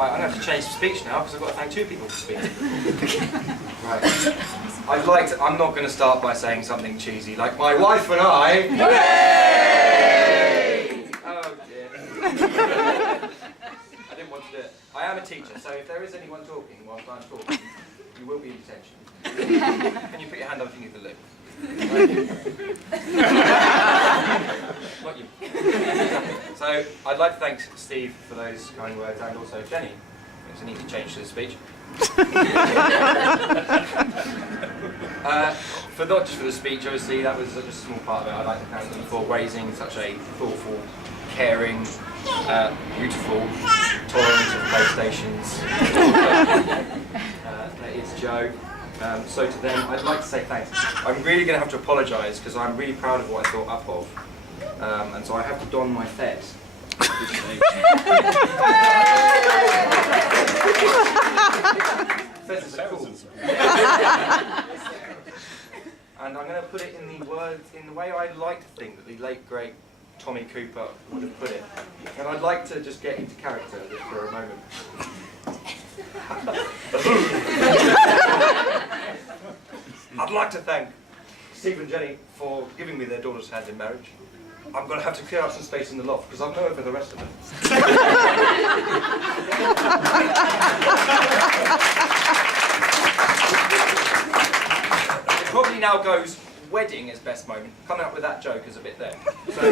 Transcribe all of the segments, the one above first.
Right, I'm going to have to change the speech now because I've got to thank two people for speaking. Right. I'm not going to start by saying something cheesy like my wife and I. Hooray! Oh dear. I didn't want to do it. I am a teacher, so if there is anyone talking whilst I'm talking, you will be in detention. Can you put your hand up if you need the loo? Not you. So I'd like to thank Steve for those kind words, and also Jenny. It's an easy change to the speech. For not just for the speech, obviously, that was just a small part of it. I'd like to thank them for raising such a thoughtful, caring, beautiful, tolerant of PlayStations. That is Joe. So to them, I'd like to say thanks. I'm really going to have to apologise because I'm really proud of what I thought up of. And so I have to don my fez. Fezes are cool. And I'm going to put it in the words, in the way I'd like to think that the late, great Tommy Cooper would have put it. And I'd like to just get into character just for a moment. I'd like to thank Steve and Jenny for giving me their daughter's hand in marriage. I'm going to have to clear out some space in the loft because I've no over the rest of them. It probably now goes wedding is best moment. Coming up with that joke is a bit there. So,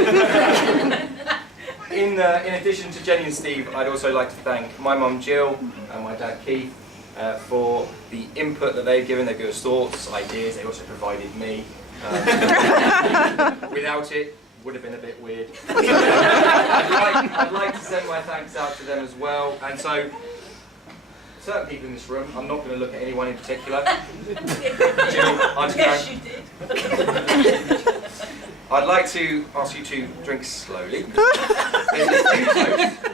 in addition to Jenny and Steve, I'd also like to thank my mum Jill and my dad Keith for the input that they've given. They've given us thoughts, ideas. They also provided me. Without it, would have been a bit weird. I'd like to send my thanks out to them as well. And so, certain people in this room, I'm not going to look at anyone in particular. Jill, Yes, you did. I'd like to ask you to drink slowly.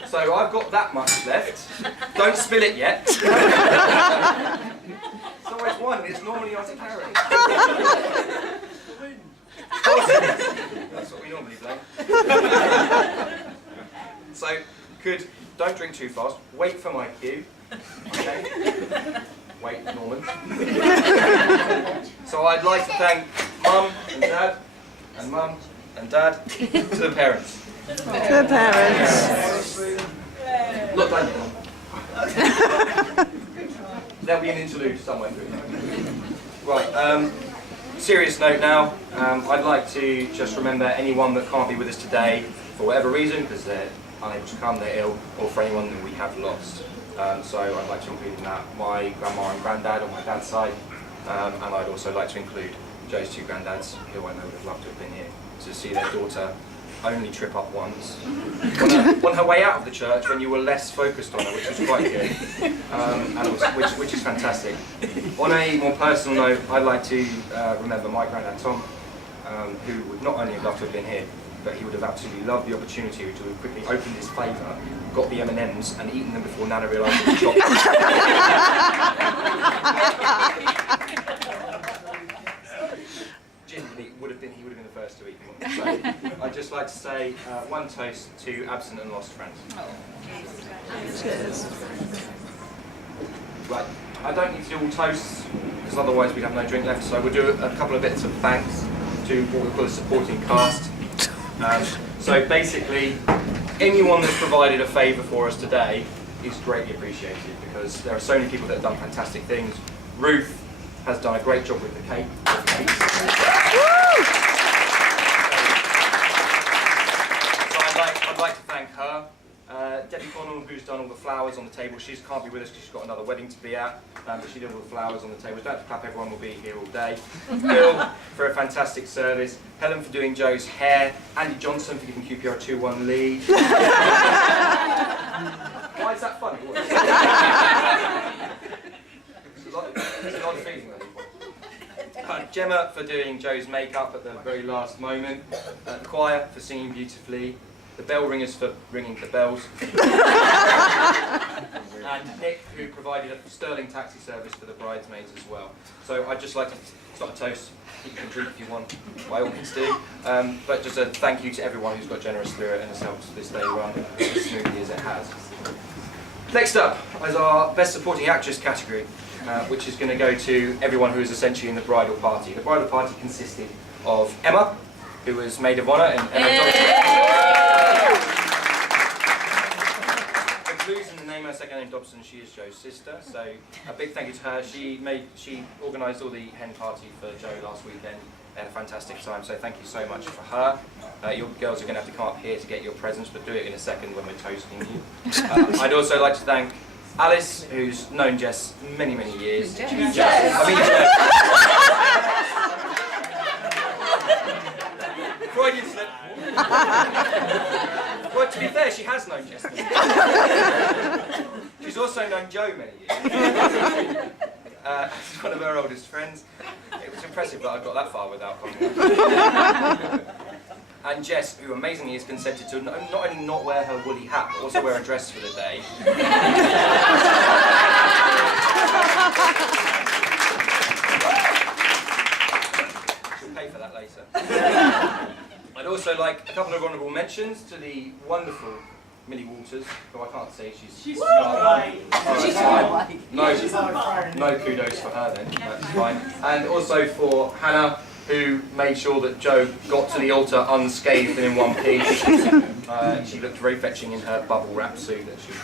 So I've got that much left. Don't spill it yet. So it's one, it's normally not a carrot. That's what we normally play. So, don't drink too fast. Wait for my cue. Okay? Wait, Norman. So I'd like to thank Mum and Dad, and Mum and Dad, to the parents. To the parents. Not done yet. There'll be an interlude somewhere through there. Right, serious note now. I'd like to just remember anyone that can't be with us today for whatever reason, because they're unable to come, they're ill, or for anyone that we have lost. So I'd like to include in that my grandma and granddad on my dad's side, and I'd also like to include Joe's two granddads, who I know would have loved to have been here, to see their daughter only trip up once on her way out of the church when you were less focused on her, which was quite good, and also, which is fantastic. On a more personal note, I'd like to remember my granddad Tom, who would not only have loved to have been here, but he would have absolutely loved the opportunity to have quickly opened his favour, got the M&Ms and eaten them before Nana realised it was chocolate. He would have been the first to eat them. So I'd just like to say one toast to absent and lost friends. Cheers. Right, I don't need to do all toasts because otherwise we'd have no drink left. So we'll do a couple of bits of thanks to what we call a supporting cast. So basically, anyone that's provided a favour for us today is greatly appreciated because there are so many people that have done fantastic things. Ruth has done a great job with the cake. So I'd like to thank her. Debbie Connell, who's done all the flowers on the table, she can't be with us because she's got another wedding to be at, but she did all the flowers on the table. Don't have to clap, everyone will be here all day. Phil for a fantastic service. Helen for doing Joe's hair. Andy Johnson for giving QPR a 2-1 lead. Why is that funny? It's a lot of feeling there. Gemma for doing Joe's makeup at the very last moment. The choir for singing beautifully. The bell ringers for ringing the bells. And Nick, who provided a sterling taxi service for the bridesmaids as well. So I'd just like to, it's not a toast, you can drink if you want, by all means do. But just a thank you to everyone who's got generous spirit and has helped this day run as smoothly as it has. Next up is our Best Supporting Actress category, which is going to go to everyone who is essentially in the bridal party. The bridal party consisted of Emma, who was maid of honour, and Emma includes in the name her second name Dobson. She is Joe's sister, so a big thank you to her. She organised all the hen party for Joe last weekend. They had a fantastic time, so thank you so much for her. Your girls are going to have to come up here to get your presents, but do it in a second when we're toasting you. I'd also like to thank Alice, who's known Jess many, many years. Freudian slip. Well, to be fair, she has known Jess. She's also known Joe many years. She's one of her oldest friends. It was impressive that I got that far without coming. And Jess, who amazingly has consented to not only not wear her woolly hat, but also wear a dress for the day. She'll pay for that later. I'd also like a couple of honourable mentions to the wonderful Millie Walters, who I can't see. She's fine. No kudos for her then. That's fine. And also for Hannah, who made sure that Joe got to the altar unscathed and in one piece. She looked very fetching in her bubble wrap suit that she's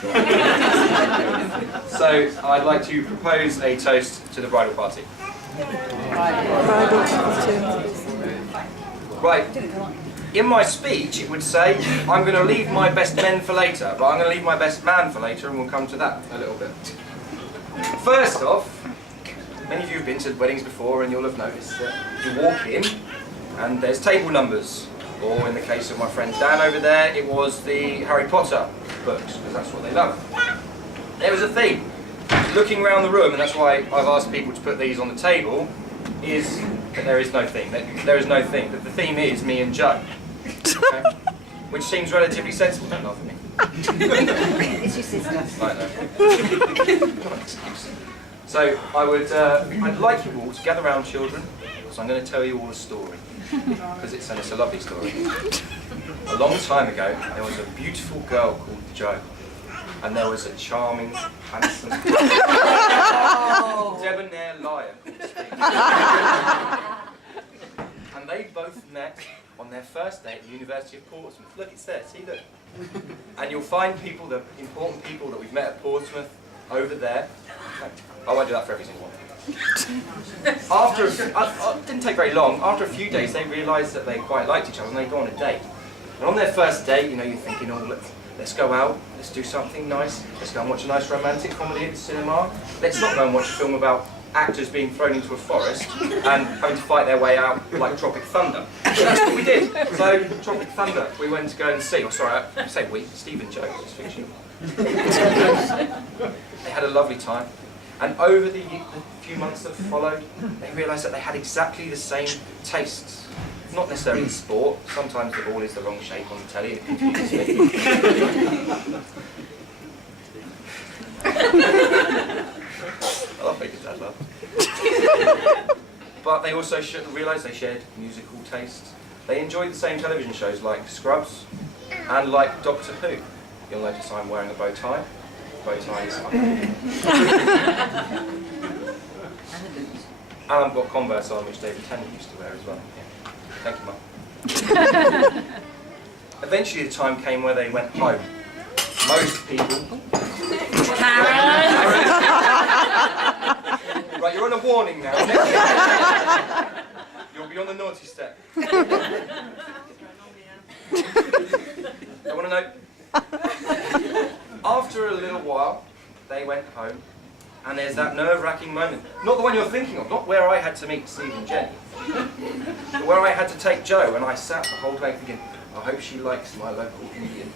got. So I'd like to propose a toast to the bridal party. Right. In my speech, it would say, I'm going to leave my best men for later, but I'm going to leave my best man for later, and we'll come to that a little bit. First off, many of you have been to weddings before, and you'll have noticed that you walk in, and there's table numbers. Or in the case of my friend Dan over there, it was the Harry Potter books, because that's what they love. There was a theme. Looking around the room, and that's why I've asked people to put these on the table, is that there is no theme. There is no theme. That the theme is me and Joe. Okay? Which seems relatively sensible. Don't laugh at me. It's your sister. I know. Not an excuse. So I'd like you all to gather around, children, because I'm going to tell you all a story. Because it's a lovely story. A long time ago, there was a beautiful girl called Joe. And there was a charming, handsome, debonair liar called Steve. And they both met on their first day at the University of Portsmouth. Look, it's there, see, look. And you'll find people, the important people that we've met at Portsmouth, over there. I won't do that for every single one. It didn't take very long. After a few days, they realised that they quite liked each other and they go on a date. And on their first date, you're thinking, oh, let's go out, let's do something nice, let's go and watch a nice romantic comedy at the cinema. Let's not go and watch a film about actors being thrown into a forest and having to fight their way out like Tropic Thunder. So that's what we did. So, Tropic Thunder, we went to go and see. Oh, sorry, I say we, Steve and Joe, it's fiction. They had a lovely time. And over the few months that followed, they realised that they had exactly the same tastes. Not necessarily in sport, sometimes the ball is the wrong shape on the telly and it confuses me. I love making Dad laugh. But they also realised they shared musical tastes. They enjoyed the same television shows like Scrubs and like Doctor Who. You'll notice I'm wearing a bow tie. Bow tie is fun. And I've got Converse on, which David Tennant used to wear as well. Yeah. Thank you, Mum. Eventually the time came where they went home. Most people... Right, you're on a warning now. You'll be on the naughty step. I want to know... After a little while, they went home, and there's that nerve-wracking moment. Not the one you're thinking of, not where I had to meet Steve and Jenny, but where I had to take Joe, and I sat the whole day thinking, I hope she likes my local Indian.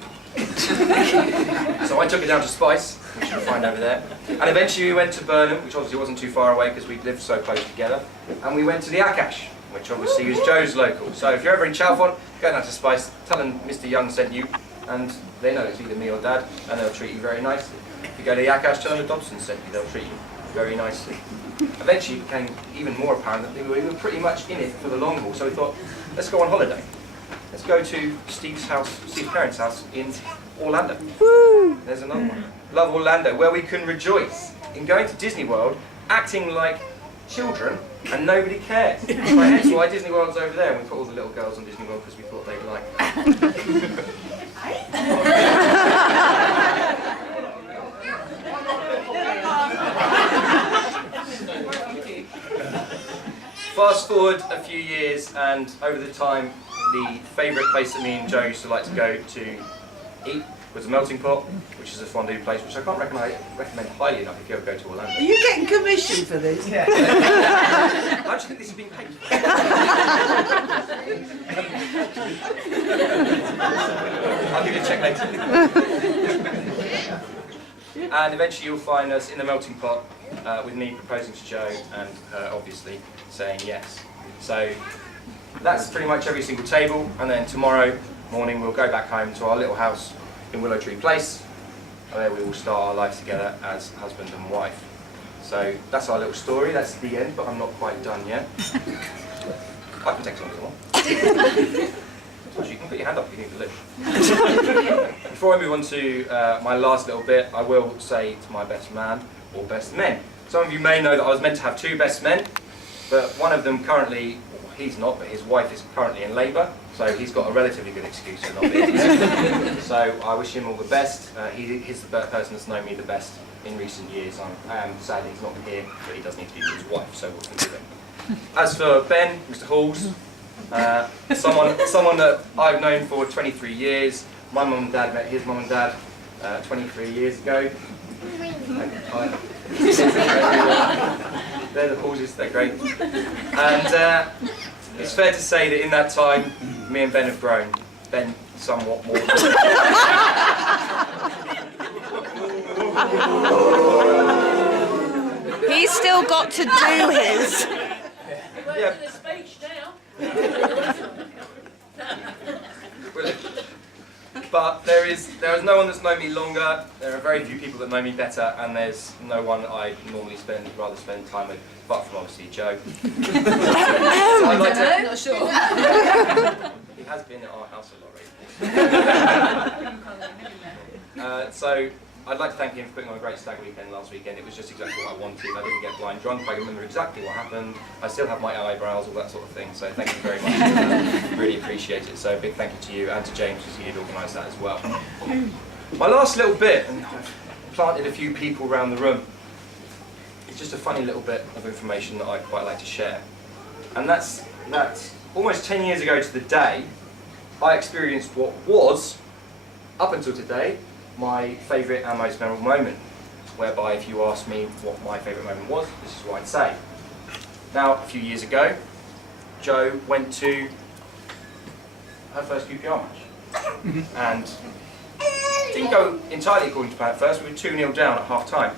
So I took her down to Spice, which you'll find over there, and eventually we went to Burnham, which obviously wasn't too far away because we lived so close together, and we went to the Akash, which obviously is Joe's local. So if you're ever in Chalfont, go down to Spice, tell them Mr. Young sent you, and they know it's either me or Dad, and they'll treat you very nicely. If you go to the Akash, tell them the Dobson sent you, they'll treat you very nicely. Eventually it became even more apparent that we were pretty much in it for the long haul, so we thought, let's go on holiday. Let's go to Steve's parents' house in Orlando. Woo! There's another one. Love Orlando, where we can rejoice in going to Disney World, acting like children, and nobody cares. So hence why Disney World's over there, and we put all the little girls on Disney World because we thought they'd like that. Fast forward a few years, and over the time, the favourite place that me and Joe used to like to go to eat was the Melting Pot, which is a fondue place, which I can't recommend highly enough if you ever go to Orlando. Are you getting commission for this? Yeah. I just think this is being paid for. I'll give you a check later. And eventually you'll find us in the Melting Pot with me proposing to Joe and her obviously saying yes. So that's pretty much every single table, and then tomorrow morning we'll go back home to our little house in Willow Tree Place, and there we will start our life together as husband and wife. So that's our little story, that's the end, but I'm not quite done yet. I can take some if you want. You can put your hand up if you need to lift. Before I move on to my last little bit, I will say to my best man, or best men. Some of you may know that I was meant to have two best men, but one of them currently, well, he's not, but his wife is currently in labour, so he's got a relatively good excuse for not being here. So I wish him all the best. He's the person that's known me the best in recent years. I am sad he's not here, but he does need to be with his wife, so we'll consider him. As for Ben, Mr. Halls, someone that I've known for 23 years. My mum and dad met his mum and dad 23 years ago. They're the Hallses, they're great. And it's fair to say that in that time, me and Ben have grown. Ben somewhat more. He's still got to do his. Yeah. But there is no one that's known me longer. There are very few people that know me better, and there's no one I normally rather spend time with, apart from obviously Joe. So I'd like to, Not sure. he has been at our house a lot recently. So I'd like to thank him for putting on a great stag weekend last weekend. It was just exactly what I wanted. I didn't get blind drunk. I remember exactly what happened. I still have my eyebrows, all that sort of thing. So thank you very much. Really appreciate it. So a big thank you to you and to James, because he had organised that as well. My last little bit, and I've planted a few people around the room. It's just a funny little bit of information that I'd quite like to share. And that's that almost 10 years ago to the day, I experienced what was, up until today, my favourite and most memorable moment, whereby if you ask me what my favourite moment was, this is what I'd say. Now, a few years ago, Jo went to her first QPR match, and it didn't go entirely according to plan at first. We were 2-0 down at half-time.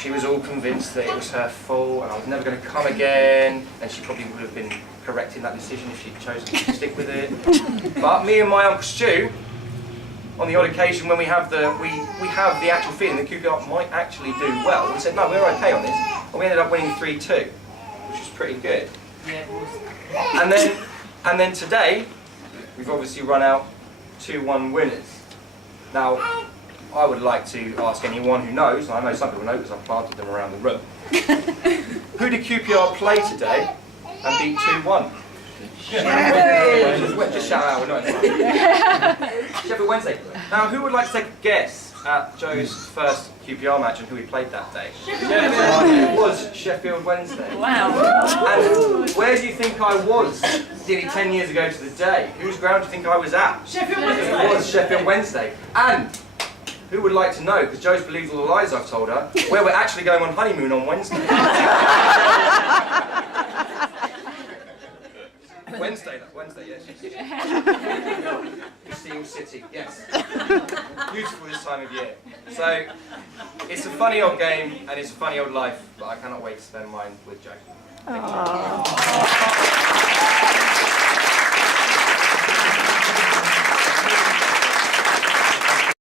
She was all convinced that it was her fault and I was never going to come again, and she probably would have been correct in that decision if she'd chosen to stick with it. But me and my Uncle Stu, on the odd occasion when we have the actual feeling that QPR might actually do well, we said no, we're okay on this, and we ended up winning 3-2, which was pretty good. Yeah, it was. And then today, we've obviously run out 2-1 winners. Now, I would like to ask anyone who knows, and I know some people know because I've planted them around the room, who did QPR play today and beat 2-1? Just shout out, we're not in Sheffield Wednesday. Now, who would like to take a guess at Joe's first QPR match and who he played that day? It was Sheffield Wednesday. Wow. And where do you think I was nearly 10 years ago to the day? Whose ground do you think I was at? Sheffield It Wednesday. was Sheffield Wednesday. And who would like to know, because Joe's believed all the lies I've told her, where we're actually going on honeymoon on Wednesday? Wednesday, yes. Steel City, yes. Beautiful this time of year. So, it's a funny old game and it's a funny old life, but I cannot wait to spend mine with Joe. Aww.